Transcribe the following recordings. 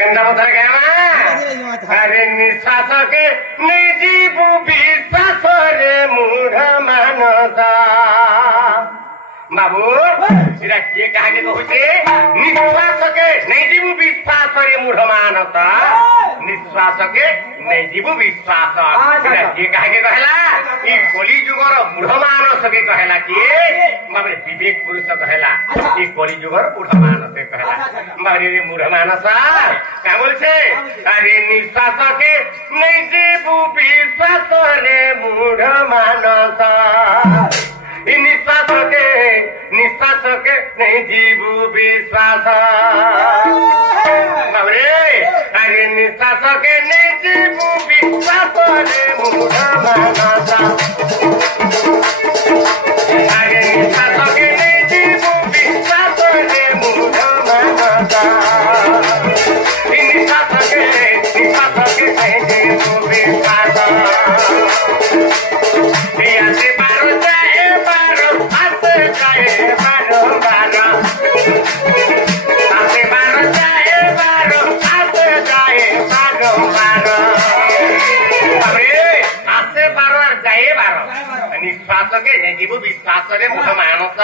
केंदा बतर गया अरे निश्वास के नहीं जीवु विश्वास रे मूढ़ मानसा बाबू इरा किए कहा के कहूचे निश्वास के नहीं जीवु विश्वास रे मूढ़ मानसा निश्वास के नहीं जीवु विश्वास इरा किए कहा के कहला ई कली जुगर मूढ़ मानस के कहला किए बाबे विवेक पुरुष कहला ई कली जुगर मूढ़ मानस के कहला बाबे मूढ़ मानस क्या बोलছে अरे निश्वास के नहीं जीवु विश्वास रे मूढ़ मानस निश्वास के नहीं जीवु विश्वास अरे निश्वास के नहीं जीवु विश्वास रे मूढ़ मानस अरे निश्वास के नहीं जीवु विश्वास रे मूढ़ मानस निश्वास के नहीं जीवु विश्वास निश्वास के नहीं जीवु विश्वास रे मूढ़ मानस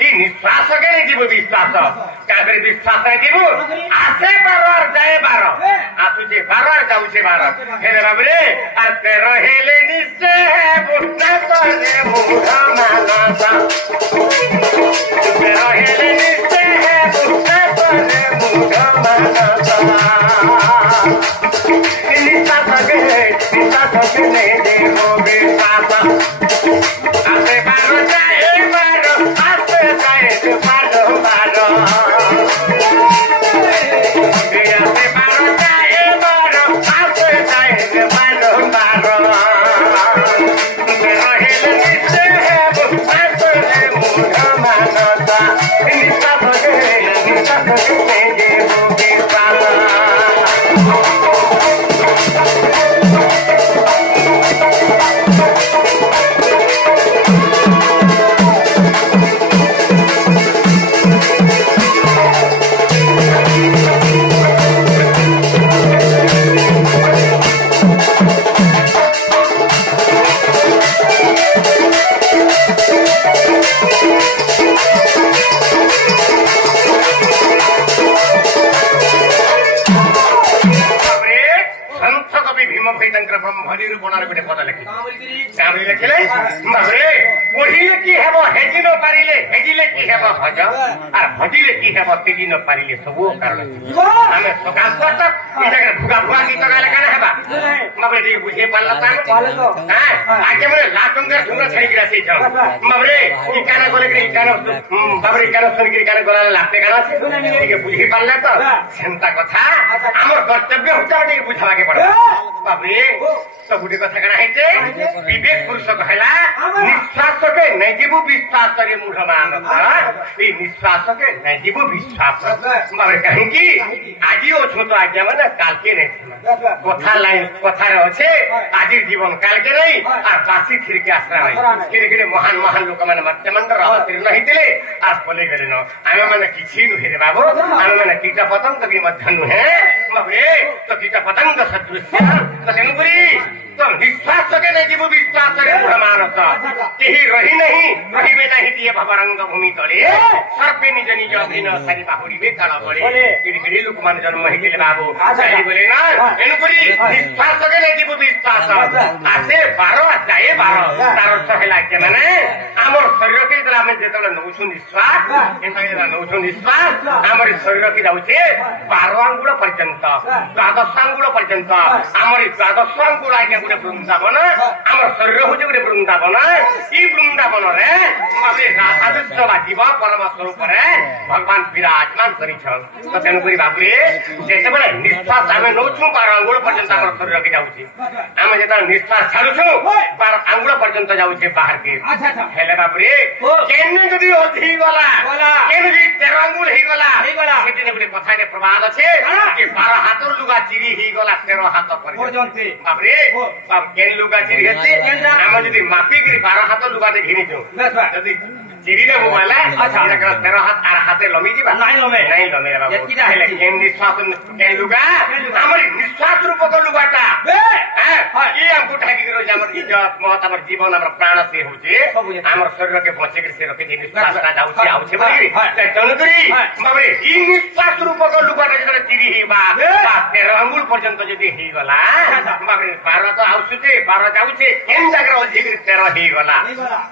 निश्वास के नहीं जीवु विश्वास क्या करे विश्वास नहीं जीवु आसे बार जाए बार आसुचे बार जाऊे बार हेरे बाबरे आ तेरो हेले निश्चय है विश्वास रे मूढ़ मानस तेरो हेले निश्चय है विश्वास रे मूढ़ मानस निश्वास के नहीं जीवु विश्वास आसे बार जाए बार आसे जाए बार बार आसे बार जाए बार आसे जाए बार बार रहेले निश्चय है विश्वास रे मूढ़ मानस निश्वास के जीवु विश्वास भजिले की हेब तेजी न पारिले सब कारण आमे सकाल तक इटा भुगा भुगा की तगाले काना हेबा मबरे दी बुझे पाल्ला तान हां आके मने लाटंगे सुन छड़ी गिरा से छ मबरे ई काना गोले के काना बाबरे काना सुन के काना गोला लाते काना से के बुझे पाल्ला त सेंता कथा हमर कर्तव्य होता के बुझावा के पड़े बाबरे तो गुडी कथा काना हेते विवेक पुरुष कहला निश्वास के नहीं जीवु विश्वास रे मूढ़ मानस ई निश्वास के नहीं जीवु विश्वास बाबरे कहीं की आजी ओ छु तो आज्ञा माने काल के नहीं कथा लाइन कथा रे আছে आजी जीवन काल के नहीं आ बासी फिर के आश्रा नहीं केरे केरे महान महान लोक माने मत्यमंडर अवतीर्ण हितले आ पले गेले न आमे माने किछि नु हेरे बाबू आमे माने कीटा पतंग भी मध्य नु है बाबरे तो कीटा पतंग सदृश तो सेनुपुरी तो विश्वास के नहीं जीवु विश्वास रे मूढ़ मानस केही रही नहीं रहिबे नहीं दिए भवरंग भूमि तले सर्पे निज निज अभिन सारी बाहुरी बे काल बळे केरे केरे लोक मान जन्म हेले बाबू सारी बोले ना एनुपुरी विश्वास के नहीं जीवु विश्वास आसे 12 जाए 12 तार अर्थ हैला के माने हमर शरीर के जला में जेतले नौछु निश्वास एतले नौछु निश्वास हमर शरीर के जाउछे 12 अंगुल पर्यंत 12 अंगुल पर्यंत हमर 12 अंगुल आके गुटे वृंदावन हमर शरीर होजे गुटे वृंदावन ई वृंदावन रे माबे राधा कृष्ण बाजीव परम स्वरूप रे भगवान विराजमान करिछन तो तेनु करी बाबू रे जेते बेले निश्वास आमे नौछु 12 अंगुल पर्यंत हमर शरीर के जाउछे आमे जेता निश्वास छाडुछु 12 अंगुल पर्यंत जाउछे बाहर के हेले बाबू रे केने जदी ओधी गला केने जदी 13 अंगुल हे गला सेदिने गुटे कथा के प्रवाद আছে कि 12 हाथ लुगा चिरी ही गला 13 हाथ पर्यंत बाबू रे बाब केन लुगा चिरी हेते आमे जदी मापी करी 12 हाथ लुगा ते घिनी जो जदी ଚିରି ଦେବୁ ବୋଲେ 13 ହାତ ଆର ହାତରେ ଲମି ଯିବା ନାଇଁ ଲମେ ରେ ବାବୁ ହେଲେ କେନ୍ ନିଶ୍ୱାସ କେନ୍ ଲୁଗା ଆମର ନିଶ୍ୱାସ ରୂପକ ଲୁଗାଟା ଇଏ ଆମକୁ ଠାକିକି ରହିଛି ଆମର ଇଜ୍ଜତ ମହତ ଆମର ଜୀବନ ଆମର ପ୍ରାଣ ସେ ହଉଛି ଆମର ଶରୀରକେ ବଞ୍ଚେଇକି ସେ ରଖିଛି ନିଶ୍ୱାସଟା ଯାଉଛି ଆଉଛି ବୋଲିକିରି ତେଣୁକରି ବାବୁରେ ଇ ନିଶ୍ୱାସ ରୂପକ ଲୁଗାଟା ଯେତେବେଳେ ଚିରି ହେଇବା 13 ଆଙ୍ଗୁଳ ପର୍ଯ୍ୟନ୍ତ ଯଦି ହେଇଗଲା ବାବୁରେ 12 ତ ଆସୁଛେ 12 ଯାଉଛେ କେନ୍ ଜାଗାରେ ଅଲଝିକିରି 13 ହେଇଗଲା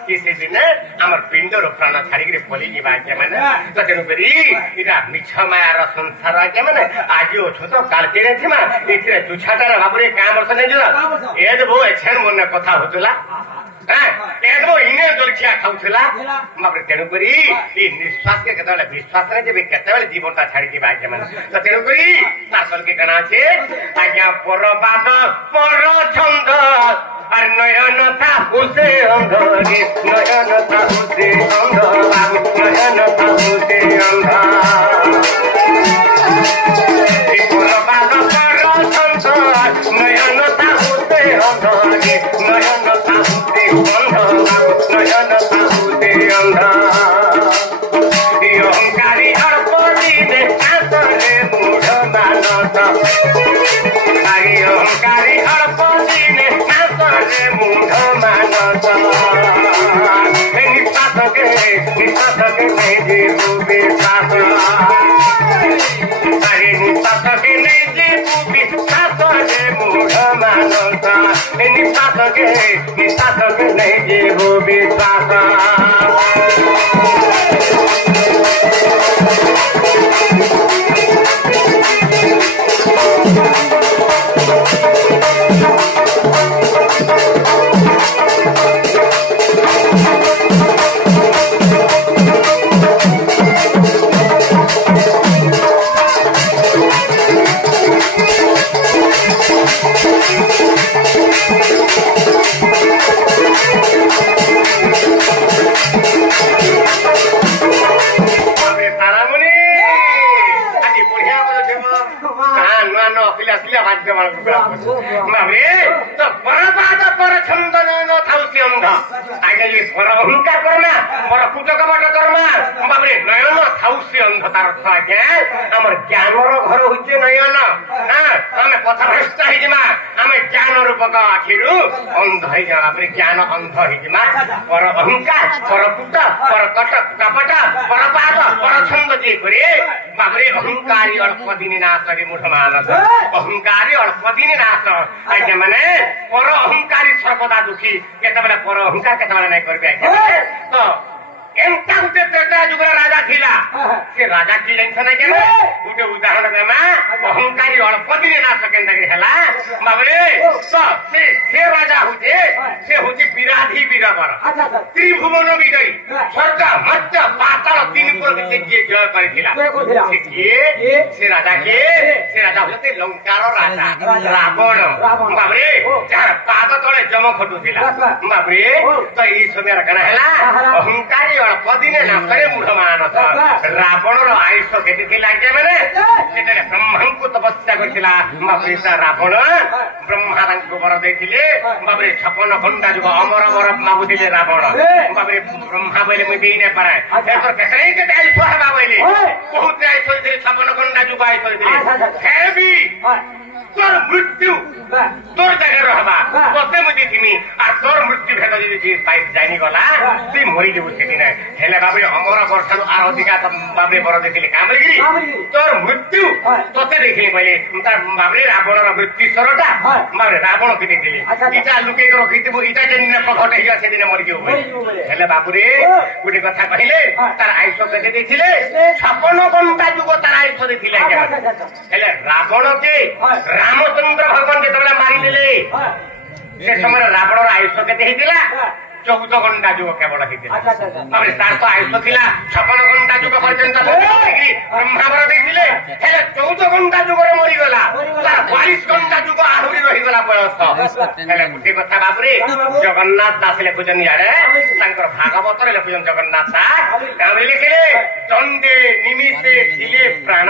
କି ସେଦିନେ ଆମର ପିଣ୍ଡର ପ୍ରାଣ ଛାଡିକିରି ପଳେଇଯିବା ଆଜ୍ଞା ମାନେ ତ ତେଣୁକରି ଏଇଟା ମିଛ ମାୟାର ସଂସାର ଆଜ୍ଞା ମାନେ ଆଜି ଅଛୁ ତ କାଲକେ ଥିବା ଏଥିରେ ତୁଛାଟାର ଭାବରେ କାଁ ବର୍ଷ ନେଇଯିବ ଏ ଦେବ ଏଛେନ୍ ମନେ କଥା ହଉଥିଲା ଇନେ ଜଳଖିଆ ଖାଉଥିଲା ବାପରେ ତେଣୁକରି ଏଇ ନିଶ୍ୱାସକେ କେତେବେଳେ ବିଶ୍ୱାସରେ ଯେବେ କେତେବେଳେ ଜୀବନଟା ଛାଡିଯିବା ଆଜ୍ଞା ମାନେ ତ ତେଣୁକରି ତାର ସଲକେ କାଣା ଅଛି ଆଜ୍ଞା ପରବାଦ ପର ଛନ୍ଦ আর নয়নতা হুসে অন্ধ রে নয়নতা হুসে অন্ধ বাবু নয়নতা হুসে অন্ধ পরবাদ পর ছন্দ নয়নতা হুসে অন্ধ রে নয়নতা হুসে অন্ধ বাবু নয়নতা হুসে অন্ধ অহংকারী অল্প দিনে আসলে মূঢ় মানস অহংকারী অল্প দিনে আসলে মূঢ় মানস নিঃশ্বাসকে নেই যে বিশ্বাস নিঃশ্বাসকে নেই যে বিশ্বাসে মূঢ় মানস নিঃশ্বাসকে নেই যে বিশ্বাস অহংকার করমা বড় কুটক বট করমা বাবরে নয়ন থাউসি অন্ধকার অর্থ আজ্ঞা আমার জ্ঞানর ঘর হচ্ছে নয়ন আমি কথা ভ্রষ্ট হয়েযা আমি জ্ঞান রূপক আখিরু অন্ধ হয়েযা বাবরে জ্ঞান অন্ধ হয়েযা পর অহংকার পর কুট পর কটক কপট পর পাদ পর ছন্দ যে করে বাবরে অহংকারী অল্প দিনে নাশ রে মূঢ় মানস অহংকারী অল্প দিনে নাশ আজ্ঞা মানে পর অহংকারী সর্বদা দুঃখী কেতবেলে পর অহংকার কেতবেলে নাই করবে আজ্ঞা তো এমতা গোটে ত্রেতা যুগର রাজা ଥିଲା ସେ ରାଜା କି ଜାଣିଛ ନା କେବେ ଗୋଟେ ଉଦାହରଣ ଦେମା ଅହଂକାରୀ ଅଳ୍ପ ଦିନେ ନାଶ କେନ୍ତାକରି ହେଲା ବାବରେ ତ ସେ ରାଜା ହଉଛେ ସେ ହଉଛି ବିରାଧୀ ବୀରବର ତ୍ରିଭୁବନ ବିଜୟୀ ସ୍ୱର୍ଗ ମର୍ତ୍ତ୍ୟ ପାତାଳ ତିନି ପୁରକୁ ସେ ଯିଏ ଜୟ କରିଥିଲା ସେ କିଏ ସେ ରାଜା କିଏ ସେ ରାଜା ହଉଛନ୍ତି ଲଙ୍କାର ରାଜା ରାବଣ ବାବରେ ଯାହାର ପାଦ ତଳେ ଜମ ଖଟୁଥିଲା ବାବରେ ତ ଏଇ ସମୟରେ କଣ ହେଲା ଅହଂକାରୀ ଅଳ୍ପ ଦିନେ ନାଶରେ ମୂଢ଼ ମାନସ ରାବଣର ଆୟୁଷ କେତେ ଥିଲା କେବେ ସେତେବେଳେ ବ୍ରହ୍ମାଙ୍କୁ ତପସ୍ୟା କରିଥିଲା ବାବରେ ରାବଣ ବ୍ରହ୍ମା ତାଙ୍କୁ ବର ଦେଇଥିଲେ ବାବରେ 56 ଘଣ୍ଟା ଯୁଗ ଅମର ବର ମାଗୁଥିଲେ ରାବଣ ବାବରେ ବ୍ରହ୍ମା ବୋଇଲେ ମୁଇଁ ଦେଇ ନାଇଁ ପାରେ ଏଥର କେତେ କେତେ ଆୟୁଷ ହେବା ବୋଇଲେ ବହୁତ ଆୟୁଷ ହେଇଥିଲେ 56 ଘଣ୍ଟା ଯୁଗ ଆୟୁଷ ହେଇଥିଲେ ହେ ବି তোর মৃত্যু তোর জায়গায় হবা তোতে মুই দেখিমি আর তোর মৃত্যু ভেদ যদি জানি গলা তুই মরি যাবু সেদিন হেলে বাবরে অমর বর্ষার আর অধিকা বাবরে বর দেখলি কামরিগিরি তোর মৃত্যু তোতে দেখিলি বলে তার বাবরে রাবণর মৃত্যুস্বরটা বাবরে রাবণকে দেখিলি ইটা লুকে রখিথিবু ইটা যেদিন প্রকট হইয়া সেদিন মরি যাবু হেলে বাবুরে গোটে কথা কহিলে তার আয়ুষ কেতে ଦେଇଥିଲେ 56 ঘণ্টা যুগ তার আয়ুষ ଦେଇଥିଲେ হেলে রাবণকে রামচন্দ্র ভগবান যেতবে মারিদেলে সে সময় রাবণর আয়ুষ কেতে হয়েছিল 14 ঘণ্টা যুগ কেবল হয়েছিল তার তো আয়ুষ ଥିଲା 56 ঘণ্টা যুগ পর্যন্ত ব্রহ্মাবর ଦେଇଥିଲେ ହେଲେ 14 ঘণ্টা যুগরে মরিগলা তার 22 ঘণ্টা যুগ আহুরি রহিগলা बयस हेले गोटे कथा बाबुरे जगन्नाथ दास लेखुछन यारे तांकर भागवत लेखुछन जगन्नाथ दास काबे लिखिले चंडे निमिषे थिले प्राण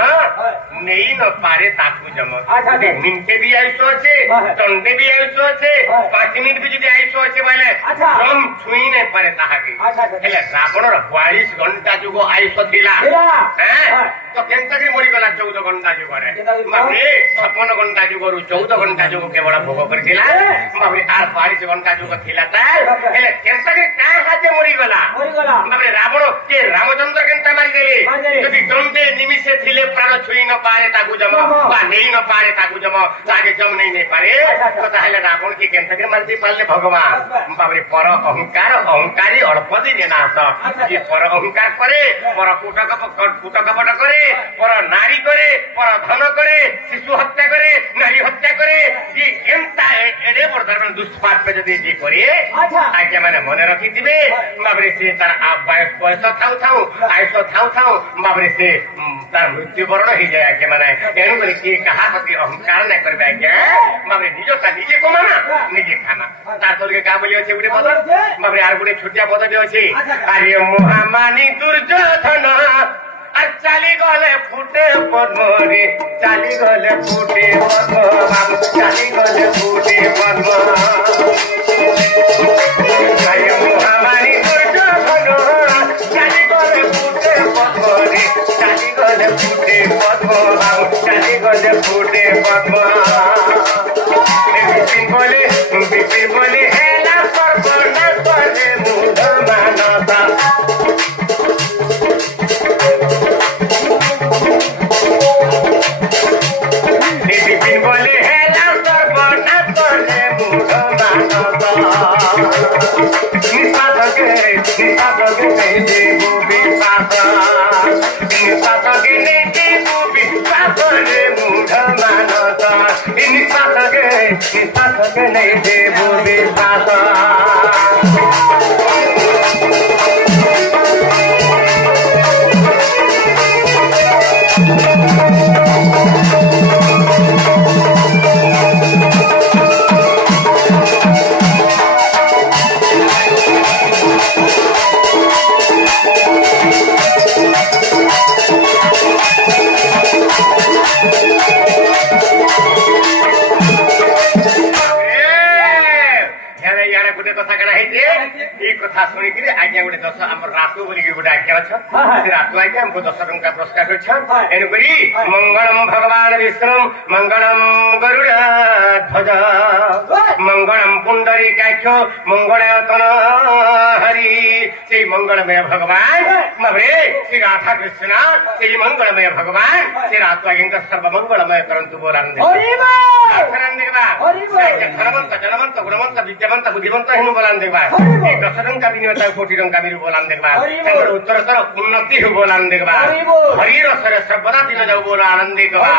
नेई न पारे ताकू जम मिनटे भी आयुष अच्छे चंडे भी आयुष अच्छे 5 मिनिट भी যদি आयुष अच्छे बोले जम छुई नहीं पारे ताहाके हेले रावणर 42 घंटा जुग आयुष थिला हैं तो केनता के मरि गला 14 घंटा जुगरे बाबरे 56 घंटा जुगरु 14 घंटा जुग केवल भोग करथिला बाबरे आर 42 घंटा जुग थिला ता हेले केनता के का हाथे मरि गला बाबरे रावण के रामचंद्र केनता मारि देले যদি জমতে নিমিষে थिले प्राण छुई न पारे ताकू जम बा नहीं न पारे ताकू जम ताके जम नहीं पारे तो ताहले रावण के केनता के मारती पाले भगवान बाबरे पर अहंकार अहंकारी अल्प दिन नाश ये पर अहंकार करे पर कुटकपट करे पर नारी करे पर धन करे शिशु हत्या करे नारी हत्या करे ये केनता एडे बर्दार दुष्पात पे जदी जे करे आज्ञा माने मने रखिथिबे बाबरे से तार बयस थाउ थाउ आयुष थाउ थाउ बाबरे से तार मृत्यु वर्ण हो जाए आज्ञा माने एनु करे कि कहा प्रति अहंकार न करबे आज्ञा बाबरे निजो का निजे कमाना निजे खाना तार तोर के का बोली अछि गुटे पद बाबरे आर गुटे छोटिया पद जे अछि अरे महामानी दुर्योधन चाली गले फुटे पद्म रे चाली गले फुटे पद्म बाबू चाली गले फुटे पद्म महामारी दुर्योधन चाली गले फुटे पद्म रे चाली गले फुटे पद्म बाबू चाली गले फुटे पद्म बिपिन बोले हेला सर्वना करे मुढ मानता बोले हेला सर्वना करे मुढ मानता निपात के नहीं देबो विपात निपात के नहीं देबो विपात रे मुढ मानता निपात के नहीं देबो विपात कथा शुणिक आज्ञा गोटे 10 आम रातु बोलिक गोटे आज्ञा अच्छा रातु आज्ञा हमको 10 टंका पुरस्कार कर एणुकरी मंगलम भगवान विष्णु मंगलम गरुड़ ध्वज मंगलम पुंडरीकाक्ष मंगलतन हरि श्री मंगलमय भगवान बाबरे श्री राधा कृष्ण श्री मंगलमय भगवान श्री रातु आज्ञा सर्व मंगलमय करंतु बोलानंद धनवंत जनवंत गुणवंत विद्यावंत बुद्धिवंत हिनु बोलान देखबा 10 टंका बिनिमय कोटी टंका बिरु बोलान देखबा तंगर उत्तरतर उन्नति हो बोलान देखबा हरि रसर सर्वदा दिन जाऊ बोल आनंद देखबा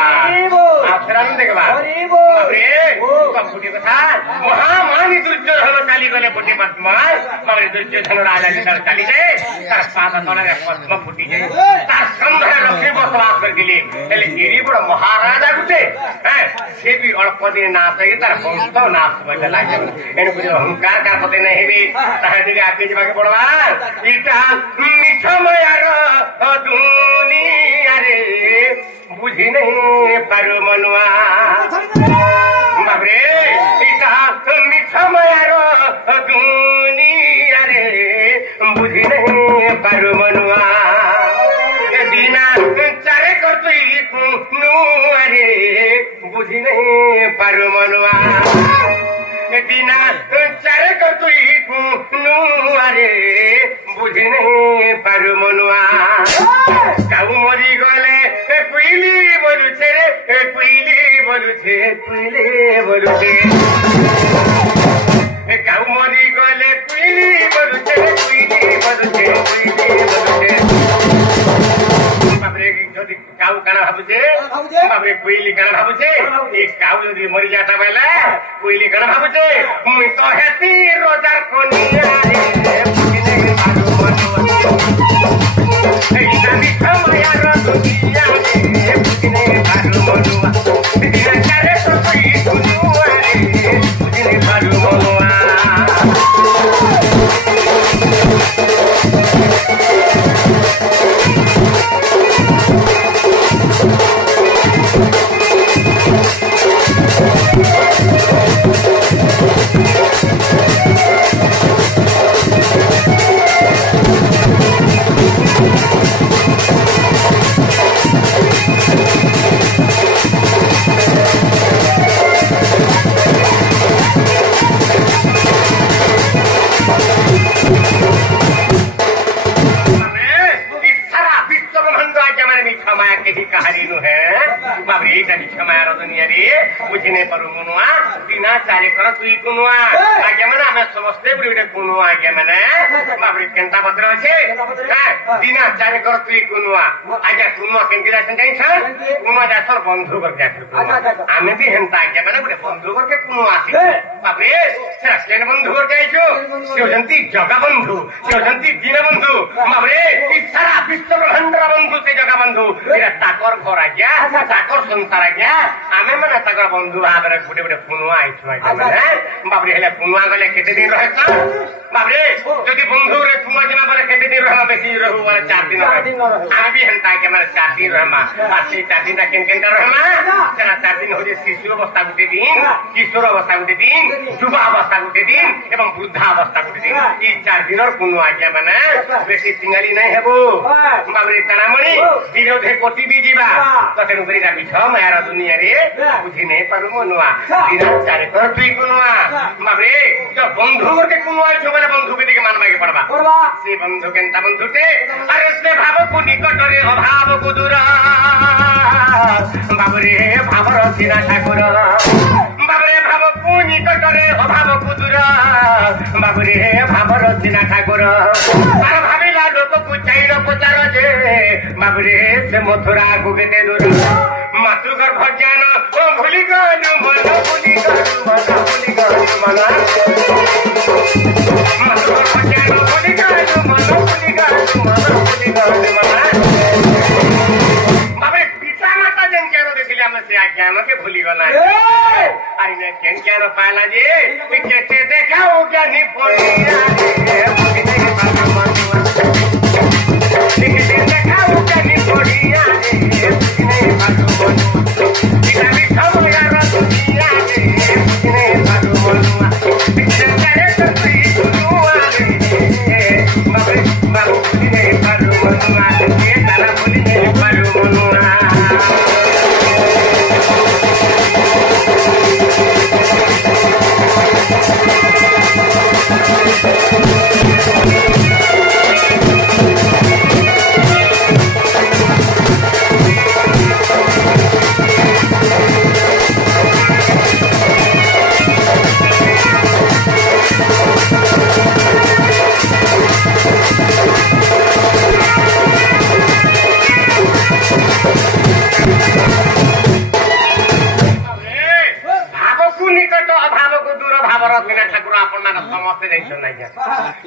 आचरण देखबा बाबरे कपुटी कथा महामानी दुर्योधन चाली गले पुटी पद्म बाबरे दुर्योधन राजा निकल चाली जाए तार पाद तले पद्म फुटी जाए तार संधे लक्ष्मी बसवास कर दिले हेले गिरी बड़ महाराजा गुटे हैं से भी अल्प दिन नाश है तार वंश नाश होइला लागे एनु को अहंकार का पते नहीं रे ताहे दिके आके जबा के पड़वा इटा मिठमयार दुनिया रे बुझी नहीं पारु मनुआ बाबरे इटा मिठमयार दुनिया रे बुझी नहीं पारु मनुआ बिना चारे करतुई नुआ रे बुझी नहीं पारु मनुआ बिना चारे करतुई नुआ रे बुझी नहीं पारु मनुआ काऊ मरी गले कुइली बोलुछे रे कुइली बोलुछे काऊ मरी गले कुइली बोलुछे रे कुइली बोलुछे बाबरे जदि काऊ काना भाबुछे बाबरे कुइली काना भाबुछे ए काऊ जदि मरि जाता बेला कुइली काना भाबुछे मुई तो हेती रोजार कोनिया रे बुझी नहीं पारु मनुआ ए दामी खमया रो दुनिया रे बुझी नहीं पारु मनुआ बिना चारे तो कोई दुनुआ रे बाबरे एटा क्षमार दुनिया रे बुझि नै परु मुनुआ बिना चारे कर तुई कुनुआ आज्ञा माने हम समस्ते बुढे कुनुआ आज्ञा माने बाबरे केंता पत्र अछि बिना चारे कर तुई कुनुआ आज्ञा कुनुआ केनगिरा संजाइ छ कुनुआ दासर बंधु कर जाथु आमे भी हेंता आज्ञा माने बुढे बंधु कर के कुनुआ आसी बाबरे सेरा केन बंधु कर जाइछु सेजंती जगा बंधु सेजंती दीन बंधु बाबरे ई सारा विश्व ब्रह्मांडर बंधु से जगा बंधु एरा ताकर घर आज्ञा ताकर संसार आज्ञा आमे माने ताकर बंधु भाबरे गुटे गुटे कुनुआ आइछु आज्ञा माने बाबरे हेला कुनुआ गले केते दिन रहत बाबरे जदि बंधु रे कुनुआ जमा बरे केते दिन रहबा बेसी रहू वाला 4 दिन आमे भी हेंता आज्ञा माने 4 दिन रहमा आसी 4 दिन केन केन कर रहमा सेना 4 दिन हो जे शिशु अवस्था गुटे दिन किशोर अवस्था गुटे दिन युवा अवस्था गुटे दिन एवं वृद्धा अवस्था गुटे दिन ई 4 दिनर कुनुआ आज्ञा माने बेसी सिंगाली नै हेबो बाबरे तनामणि विरोधे कोटि भी जीवा ततेनु करी राखि छ मायार दुनिया रे बुझि नै पारु मनुआ बिना चारे कर तुई कुनुआ बाबरे जो बंधु के कुनुआ छ माने बंधु के दिके मानबा के पड़बा से बंधु केनता बंधुटे अरे से भाव को निकट रे अभाव को दूर बाबरे भावर सिना ठाकुर बाबरे भाव को निकट रे अभाव को दूर बाबरे भावर सिना ठाकुर आर भाबिला लोक को चाइर पचार जे बाबरे से मथुरा को केते दूर मातृगर्भ ज्ञान ओ भूली गनु मन भूली गनु मन भूली गनु मन मातृगर्भ ज्ञान भूली गनु मन भूली गनु मन भूली गनु मन बाबरे पिता माता जन ज्ञान देखिले हम से ज्ञान के भूली गला आइने केन ज्ञान पाला जे केते देखाओ ज्ञानी पड़िया रे भूली नहीं पाला मनुआ केते देखाओ ज्ञानी पड़िया रे भूली नहीं पाला मनुआ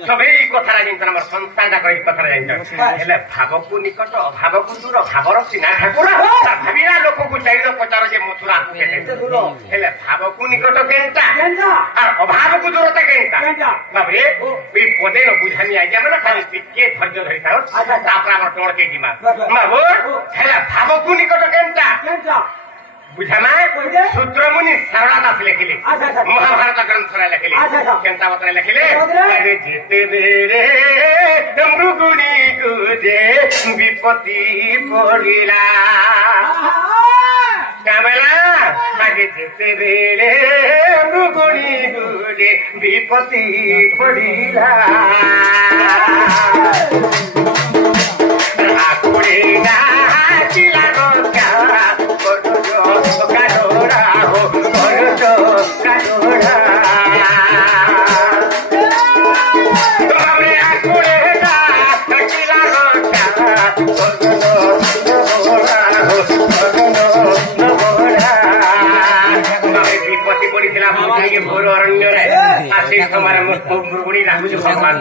सबे कथा हमर संसार कथा हेले भाव को निकट अभाव को दूर भावर सिना ठाकुर भाविला लोक को चाइर पचार जे मथुरा हेले भाव को निकट केनता और अभाव को दूरता केनता बाबरे बे पदे न बुझानी आज्ञा माने खाली टिके धैर्य धरि थाओ तापर हमर टोड़ के दिमा बाबू हेले भाव को निकट केनता बुझाना सूत्रमुनि सरला दास लिखिले महाभारत ग्रंथ रे लिखिले केनता बतरे लिखिले अरे जेते बेरे मृगुणी को जे विपत्ति पड़िला कामला अरे जेते बेरे मृगुणी को जे विपत्ति पड़िला आकुड़ेगा चिला रोका काडोरा हो करो काडोरा तुम्हारे आकुड़ेगा चिला रोका काडोरा हो करो नबोरा तुम्हारे विपत्ति पड़िथिला बुझाइए भोर अरण्य रे आसी हमारा मुरगुणी राखुछु भगवान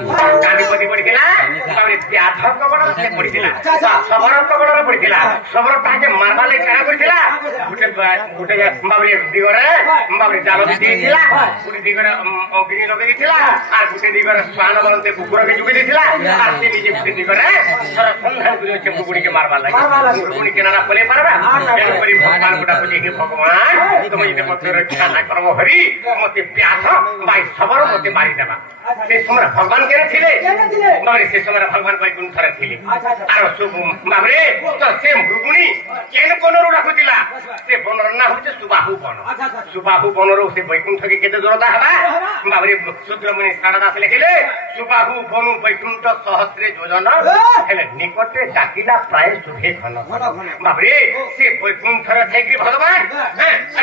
कांदिपति पड़िथिला तारे व्याध कबड़ से पड़िथिला सबर कबड़ रे पड़िथिला सबर ताके मारबाले केना करथिला गुटे बाबरे दिगरे बाबरे जाल दिथिला गुटे दिगरे अग्नि लगे दिथिला आ गुटे दिगरे स्वान बनते कुकुर के जुगे दिथिला आ से निजे गुटे दिगरे सर संधान करियो से मुरगुणी के मारबा लागि मुरगुणी केना ना पले पारबा केन करी भगवान गुटा पूजे के भगवान तुम इते मत रक्षा ना करबो हरि मते व्याध भाई सब ଖବର ମତେ ମାରିଦେବା ସେ ସମୟରେ ଭଗବାନ କେନ ଥିଲେ ବାବରେ ସେ ସମୟରେ ଭଗବାନ ବୈକୁଣ୍ଠରେ ଥିଲେ ଆର ବାବରେ ତ ସେ ମୃଗୁଣୀ କେନ ବନରୁ ଡାକୁଥିଲା ସେ ବନର ନାଁ ହଉଛି ସୁବାହୁ ବନ ସୁବାହୁ ବନରୁ ସେ ବୈକୁଣ୍ଠକେ କେତେ ଦୂରତା ହେବା ବାବରେ ଶୂଦ୍ରମୁନି ଶାରଦାସ ଲେଖିଲେ ସୁବାହୁ ବନୁ ବୈକୁଣ୍ଠ ସହସ୍ରେ ଯୋଜନ ହେଲେ ନିକଟରେ ଡାକିଲା ପ୍ରାୟ ଶୁଭେ ଘନ ବାବରେ ସେ ବୈକୁଣ୍ଠରେ ଥାଇକି ଭଗବାନ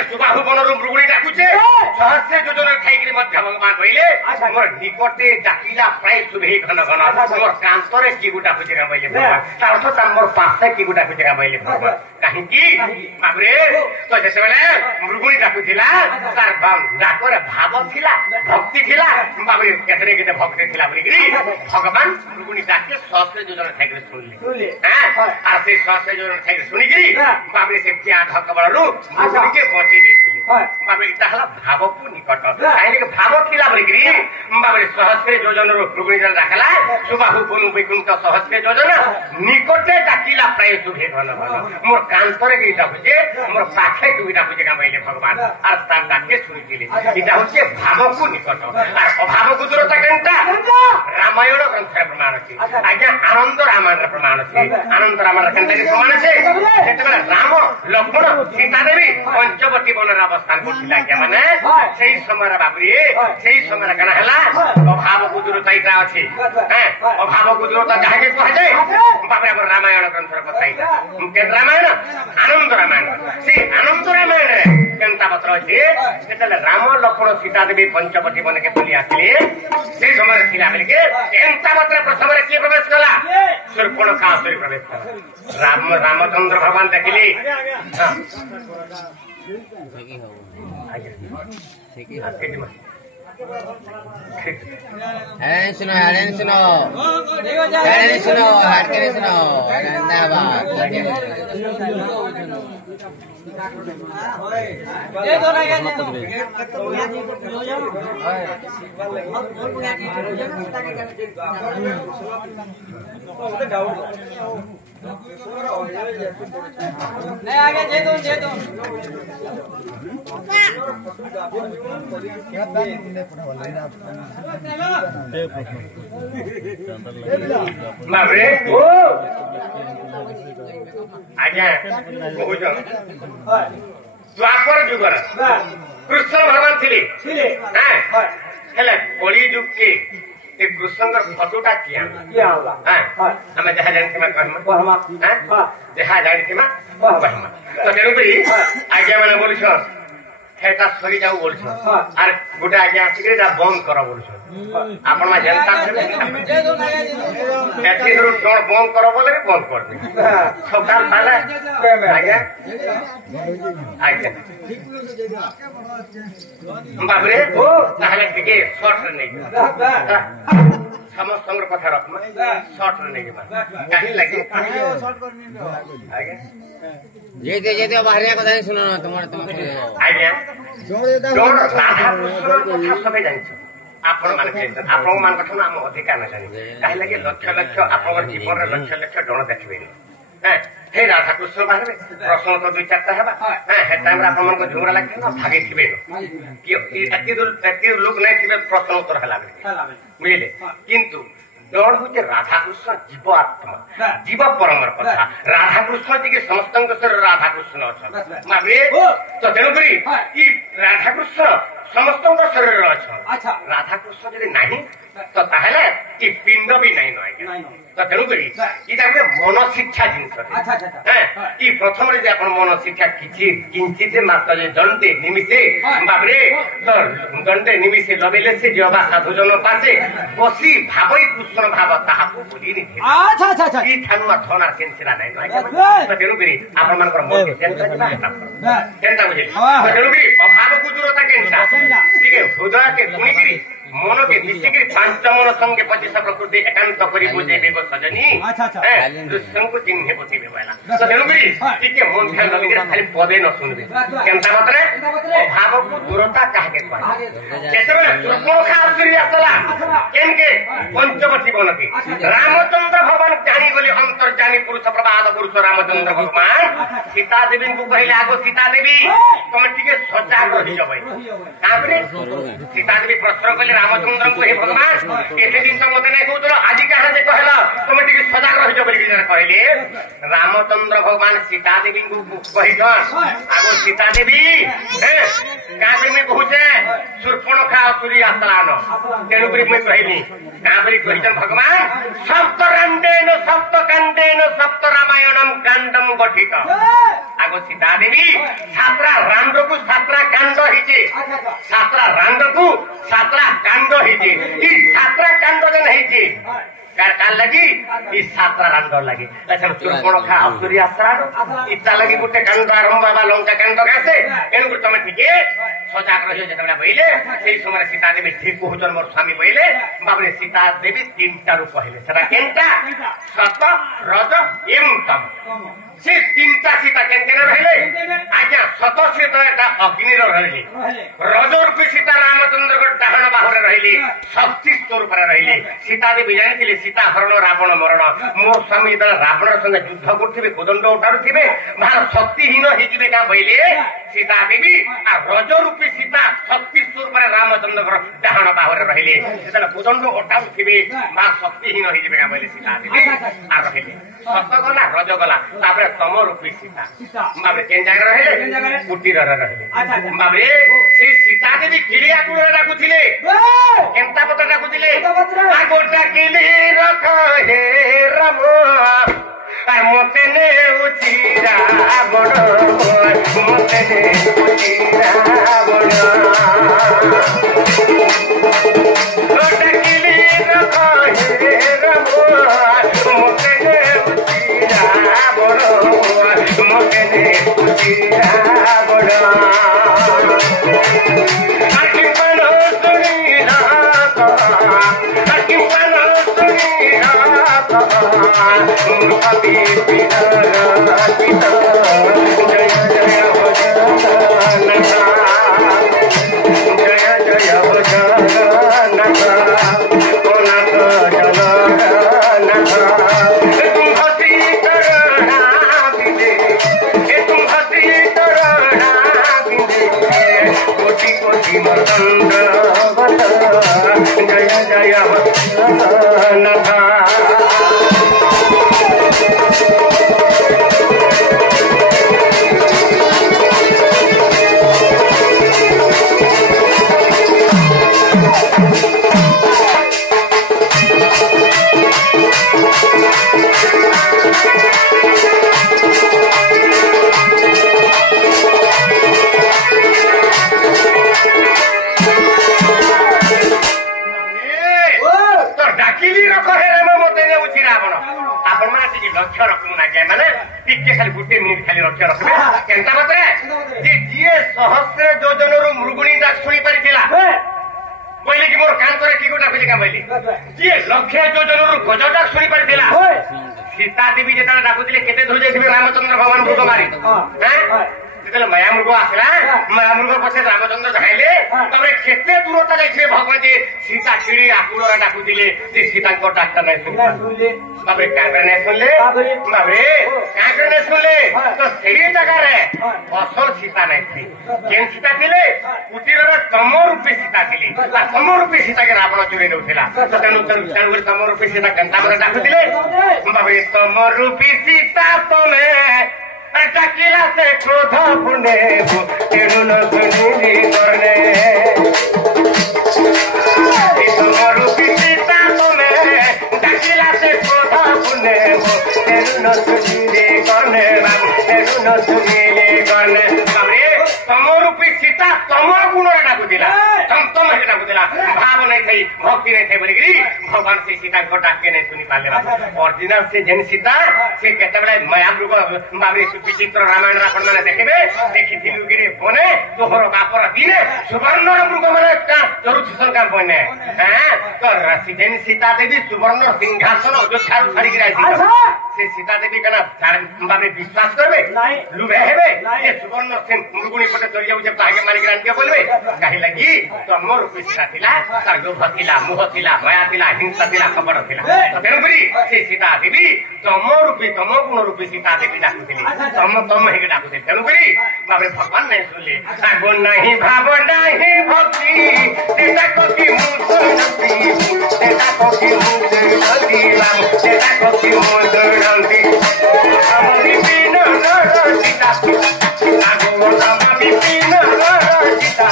ସୁବାହୁ ବନରୁ ମୃଗୁଣୀ ଡାକୁଛେ ସହସ୍ରେ ଯୋଜନ ଥାଇକି ମଧ୍ୟ ଭଗବାନ କହିଲେ ମୋର ନିକଟରେ ଡାକିଲା ପ୍ରାୟ ଶୁଭେ ଘନ ଘନ ମୋର କାନ୍ତରେ କି ଗୋଟା ପୂଜା କହିଲେ ଭଗବାନ ତା ଅର୍ଥ ମୋର ପାଶେ କି ଗୋଟା ପୂଜା କହିଲେ ଭଗବାନ କାହିଁକି ବାବରେ ତ ଯେତେବେଳେ ମୃଗୁଣୀ ଡାକୁଥିଲା ତାର ଡାକରେ ଭାବ ଥିଲା ଭକ୍ତି ଥିଲା ବାବରେ କେତେ କେତେ ଭକ୍ତି ଥିଲା ବୋଲିକିରି ଭଗବାନ ମୃଗୁଣୀ ଡାକେ ସହସ୍ରେ ଯୋଜନ ଥାଇକି ଶୁଣିଲେ আর সেই সহস্র যোজন ঠাই শুনিকি বাবরে সে ধ্যাধক বলরু মৃগুণীকে বচেই ଦେଇଥିଲେ বাবরে এটা হল ভাবকু নিকট কাহিনী ভাব ଥିଲା বলিকি বাবরে সহস্রে যোজনর মৃগুণী ডাকলা সুবাহু বনু বৈকুণ্ঠ সহস্রে যোজন নিকটে ডাকিলা প্রায় শুভে ঘন ঘন মোর কান্তরে এইটা হচ্ছে মোর পাখে দুইটা হচ্ছে গাইলে ভগবান আর তার ডাকে শুনিছিলে এটা হচ্ছে ভাবকু নিকট আর অভাবকু দূরতা কেনটা রামায়ণ গ্রন্থের প্রমাণ আছে আজ্ঞা আনন্দ রামায়ণের প্রমাণ আছে আনন্দ রামায়ণের কেনটাকে প্রমাণ আছে যেତେବେଳେ রাম লক্ষ্মণ সীতা দেবী পঞ্চবটী বনের অবস্থান করছিল আজ্ঞা মানে সেই সময়ের বাবুরি সেই সময়ের কেন হেলা অভাবকু দূরতা এটা আছে হ্যাঁ অভাবকু দূরতা যাহাকে কুহাযাଏ বাবরে আমার রামায়ণ গ্রন্থের কথা এটা কেন রামায়ণ আনন্দ রামায়ণ সেই আনন্দ রামায়ণে কেনটা পত্র আছে যেତେବେଳେ রাম লক্ষ্মণ সীতা দেবী পঞ্চবটী বনকে বলি আসলে সেই সময়ের ଥିଲା বলিকে কেনটা পত্র প্রথমে কি প্রবেশ কলা শূর্পণখা আসুরি প্রবেশ কলা রামচন্দ্র ভগবান দেখিলি শুনো হাটকে শুনো नहीं आगे दे दो ବାବରେ ଆଜ୍ଞା କହୁଛ ଦ୍ୱାପର ଯୁଗର କୃଷ୍ଣ ଭଗବାନ ଥିଲେ ହେଲେ କଳି ଯୁଗକେ ଏ କୃଷ୍ଣଙ୍କର ଫଟୋଟା କିଏ ଆମେ ଯାହା ଜାଣିଥିବା କହିମା ଯାହା ଜାଣିଥିବା କହିମା ତ ତେଣୁକରି ଆଜ୍ଞା ମାନେ ବୋଲୁଛନ୍ সেটা সরি যাও বলছ আর গোটা আগে আসিকি এটা বন্ধ কর বলছ আপনার যেটা বন্ধ কর বলে বন্ধ করবে সকাল পালে আজ্ঞা আজ্ঞা বাবরে তাহলে টিকে শর্টরে নেই সমস্ত কথা রকমা শর্টরে নেই কাহিনী লাগে আজ্ঞা যেতে বাহারিয়া কথা শুনো না তোমার আজ্ঞা রাধা কৃষ্ণর কথা সবে জানিছ ଆପଣ ମାନେ ଆପଣଙ୍କ ମାନଙ୍କ ଠାରୁ ଆମ ଅଧିକା ଆମେ ଜାଣିବୁ କାହିଁ ଲାଗି ଲକ୍ଷ ଲକ୍ଷ ଆପଣଙ୍କର ଜୀବନରେ ଲକ୍ଷ ଲକ୍ଷ ଜଣ ଦେଖିବେନି ହେ ରାଧାକୃଷ୍ଣ ବାହାରିବେ ପ୍ରଶ୍ନ ତ ଦୁଇ ଚାରିଟା ହେବା ହେ ଟାଇମରେ ଆପଣମାନଙ୍କ ଝୁମରା ଲାଗିଥିବ ଭାଗି ଥିବେ ଏତେ ଲୋକ ନାଇଁ ଥିବେ ପ୍ରଶ୍ନ ଉତ୍ତର ହେଲା ବୁଝିଲେ କିନ୍ତୁ ଦଳ ହଉଛି ରାଧାକୃଷ୍ଣ ଜୀବ ଆତ୍ମା ଜୀବ ପରମର କଥା ରାଧାକୃଷ୍ଣ ଟିକେ ସମସ୍ତଙ୍କ ସ୍ୱରରେ ରାଧାକୃଷ୍ଣ ଅଛନ୍ତି ତ ତେଣୁକରି ଇ ରାଧାକୃଷ୍ଣ ସମସ୍ତଙ୍କ ଶରୀରରେ ଅଛ ରାଧାକୃଷ୍ଣ ଯଦି ନାହିଁ ତ ତାହେଲେ ଇ ପିଣ୍ଡ ବି ନାହିଁ ନ ଆଜ୍ଞା ତ ତେଣୁକରି ଏଇଟା ଗୋଟେ ମନ ଶିକ୍ଷା ଜିନିଷ ଇ ପ୍ରଥମରେ ଯେ ଆପଣ ମନ ଶିକ୍ଷା କିଛି କିଞ୍ଚିତ ମାତ୍ର ଯେ ଦଣ୍ଡେ ନିମିଷେ ବାବରେ ଦଣ୍ଡେ ନିମିଷେ ଲବେଲେ ସେ ଯିବା ସାଧୁଜନ ପାଶେ ବସି ଭାବଇ କୃଷ୍ଣ ଭାବ ତାହାକୁ ଭୁଲିନି ଇ ଠାନୁ ଧନା ସେନ୍ସିଲା ନାହିଁ ତ ତେଣୁକରି ଆପଣମାନଙ୍କର ମନ କେନ୍ତା ବୁଝିଲେ ତେଣୁକରି ଅଭାବକୁ ଦୂରତା କେନ୍ତା ଟିକେ ହୃଦୟକେ ଶୁଣିକିରି मन के मिसिकी पांच मन संगे 25 प्रकृति एकांत करी बुझेबे गो सजनी दुष्यं को चिन्हे बुझेबे वाला तो तेनुकरी टिके मन ध्यान लगे खाली पदे न सुनबे केनता मतरे भाव को दूरता काहे के जेतबे सुरपुरखा असुरी आसला केनके पंचवटी बनके रामचंद्र भगवान जानी गले अंतर्जानी पुरुष प्रभात पुरुष रामचंद्र भगवान सीता देवी को कहले आगो सीता देवी तुम टिके सजाग रही जबै काबरे सीता देवी प्रश्न कले रामचंद्र को हे भगवान एते दिन तो मते नै कहउतलो आज कहा जे कहला तुम टिके सजाग रही जबै कि कहले रामचंद्र भगवान सीता देवी को कहि आगो सीता देवी काबरे में कहूचे सुरपुरखा असुरी आसलान तेनुकरी मैं कहली काबरे कहिजन भगवान सप्त कांडेन सप्त रामायणम कांडम गठित आगो सीता देवी सातरा रांड को सातरा कांड हिचे सातरा रांड को सातरा कांड हिचे ई सातरा कांड जन हिचे कार लगी ई सातरा रांड लगी अच्छा सुरपुरखा असुरी आसलान इता लगी गुटे कांड आरंभ बाबा लंका कांड गासे एनु गुटे तमे ठीके सजाग रहियो जेतबेला बइले सेही समय सीता देवी ठीक कहउचन मोर स्वामी बइले बाबरे सीता देवी तीनटा रूप कहले सेटा केनटा सत रज एवं तम से तीनटा सीता केन केन रहिले आज्ञा सत सीता एटा अग्नि रहिले रज रूपी सीता रामचंद्र को डाहण बाहुरे रहिले शक्ति स्वरूप रहिले सीता देवी जानिथिले सीता हरण रावण मरण मोर स्वामी जन रावण संगे युद्ध करथिबे कोदंड उठारुथिबे भार शक्तिहीन हिजिबे का बइले सीता देवी आ रज रूपी सीता शक्ति स्वरूप रामचंद्र को डाहण बाहुरे रहिले सेतला कोदंड उठारुथिबे भार शक्तिहीन हिजिबे का बइले सीता देवी आ रहिले सत गला रज गला तापर तम रूपी सीता बाबे केन जाग रहिले कुटीर रहिले बाबे से सीता देवी किलिया को डाकुथिले केनता पता डाकुथिले आ गोटा किली रख हे रम आ मते ने उचिरा बड़ मते ने उचिरा बड़ गोटा किली रख हे रम मते ने उचिरा बड़ मते ने उचिरा बड़ आखि पनो सुनी ना आखि पनो सुनी ना अभी पितर जय जय हो जगन्नाथ जय जय हो जगन्नाथ कोनाथ जगन्नाथ तुम हसी करना बिंदे तुम हसी करना बिंदे कोटि कोटि मदंड जय जय हो जगन्नाथ लक्ष्य रखू ना जाए माने टिके खाली गुटे मिनिट खाली लक्ष्य रखबे केनता बतरे जे जिए सहस्र योजन रु मृगुणी डाक सुई परिथिला पहिले कि मोर कान करे की गोटा पहिले का पहिले जिए लक्ष्य योजन रु गज डाक सुई परिथिला सीता देवी जेता डाकुतिले केते धोई जाइथिबे रामचंद्र भगवान मृग मारी हैं जेतले माया मृग आसला माया मृग पछे रामचंद्र धाइले तबे केते दूरता जाइछे भगवान जे सीता चिड़ी आकुलरा डाकुतिले जे सीता को डाक्टर नै सुनले बाबरे कांकरे नै सुनले बाबरे कांकरे नै सुनले तो सेही जगह रे असल सीता नै थी केन सीता थिले कुटीरर तम रूपी सीता थिले आ तम रूपी सीता के रावण चोरी नउथिला तो तेनु तम रूपी सीता कंता मरे डाकुतिले बाबरे तम रूपी सीता तमे डाकिला से क्रोध पुणे तेनु न सुनी करने तम रूपी सीता तमे डाकिला से क्रोध पुणे तेनु न सुनी करने तेनु न सुनी करने बाबरे तम रूपी सीता तम गुण डाकुतिला तम के डाकुला भाव नहीं थी भक्ति नहीं थी बोलिकी भगवान से सीता को डाके नहीं सुनी पाले ओरिजिनल से जेन सीता से केतबेले माया मृग बाबरे विचित्र रामायण रावण माने देखबे देखि दिलुगिरे बने तोहर बापर दिने सुवर्ण मृग माने चरुचि सरकार बने हां तो जेन सीता देवी सुवर्ण सिंहासन अयोध्या छाड़ी गिराई से सीता देवी कना बाबरे विश्वास करबे लुभे हेबे ये सुवर्ण मृगुनी पटे चली जाउ जे तागे मारी ग्रांटिया बोलबे काहे लगी तो मोर पिछा थिला तार लोभ थिला मोह थिला माया थिला हिंसा थिला कपट थिला तो तेनु करी से सीता देवी तमो रूपी तमो गुण रूपी सीता देवी डाकुथिली तम हेके डाकुथिली तेनु करी बाबरे भगवान नै सुनले आगो नाही भाव नाही भक्ति तेता कोकी मुसुरती तेता कोकी मुसुरती राम तेता कोकी मुसुरती हमनी बिन सीता आगो हमनी बिन सीता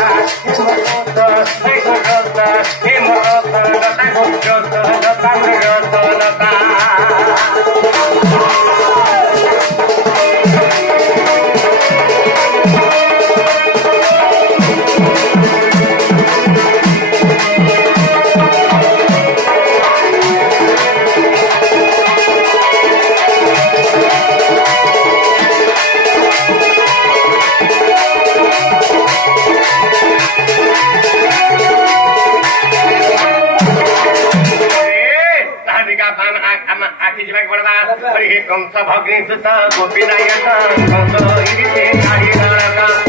कंस भग्नि सुत गोपी नायक कंस